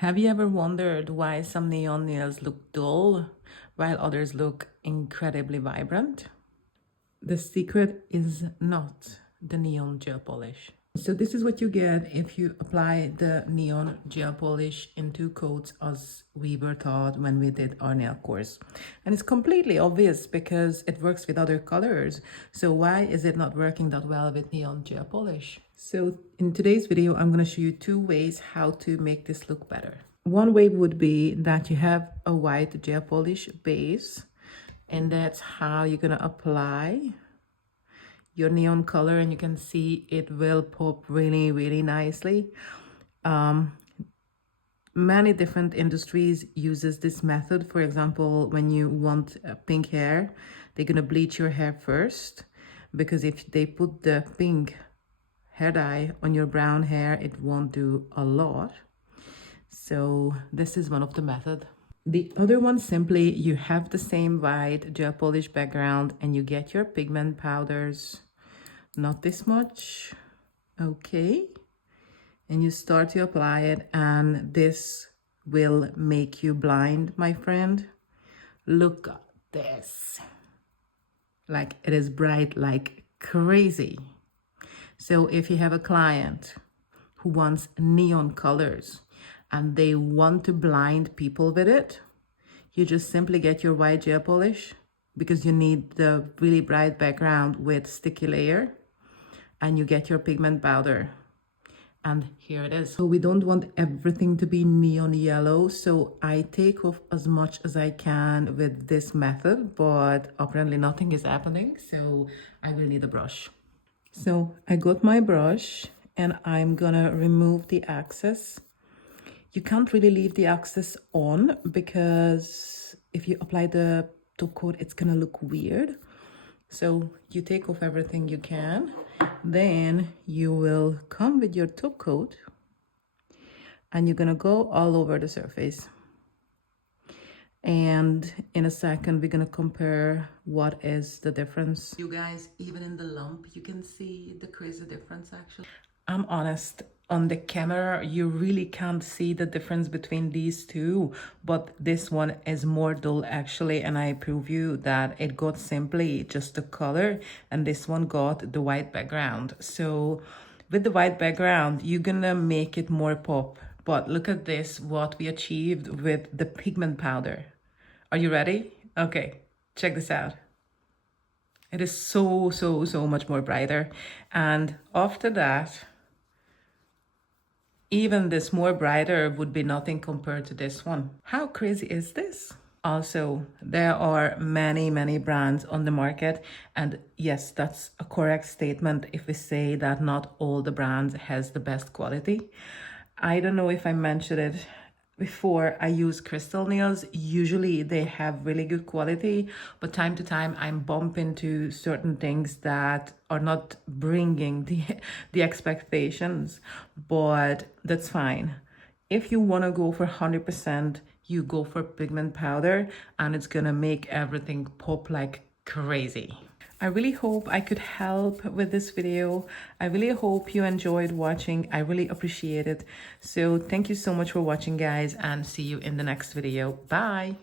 Have you ever wondered why some neon nails look dull while others look incredibly vibrant? The secret is not the neon gel polish. So this is what you get if you apply the neon gel polish in two coats as we were taught when we did our nail course. And it's completely obvious because it works with other colors. So why is it not working that well with neon gel polish? So in today's video, I'm going to show you two ways how to make this look better. One way would be that you have a white gel polish base, and that's how you're going to apply your neon color, and you can see it will pop really nicely. Many different industries uses this method. For example, when you want pink hair, they're gonna bleach your hair first, because if they put the pink hair dye on your brown hair, it won't do a lot. So this is one of the method. The other one, simply you have the same white gel polish background and you get your pigment powders, not this much, okay, and you start to apply it, and this will make you blind, my friend. Look at this, like it is bright like crazy. So if you have a client who wants neon colors and they want to blind people with it, you just simply get your white gel polish, because you need the really bright background with sticky layer, and you get your pigment powder, and here it is. So we don't want everything to be neon yellow, so I take off as much as I can with this method, but apparently nothing is happening, so I will need a brush. So I got my brush and I'm gonna remove the excess. You can't really leave the excess on, because if you apply the top coat, it's gonna look weird. So you take off everything you can, then you will come with your top coat and you're gonna go all over the surface. And in a second, we're gonna compare what is the difference. You guys, even in the lump, you can see the crazy difference actually. I'm honest, on the camera, you really can't see the difference between these two, but this one is more dull actually, and I prove you that it got simply just the color, and this one got the white background. So with the white background, you're gonna make it more pop. But look at this, what we achieved with the pigment powder. Are you ready? Okay, check this out. It is so much more brighter. And after that, even this more brighter would be nothing compared to this one. How crazy is this? Also, there are many brands on the market, and yes, that's a correct statement if we say that not all the brands has the best quality. I don't know if I mentioned it before, I use crystal nails. Usually they have really good quality, but time to time I'm bump into certain things that are not bringing the expectations, but that's fine. If you want to go for 100%, you go for pigment powder, and it's gonna make everything pop like crazy. I really hope I could help with this video. I really hope you enjoyed watching. I really appreciate it. So thank you so much for watching, guys, and see you in the next video. Bye.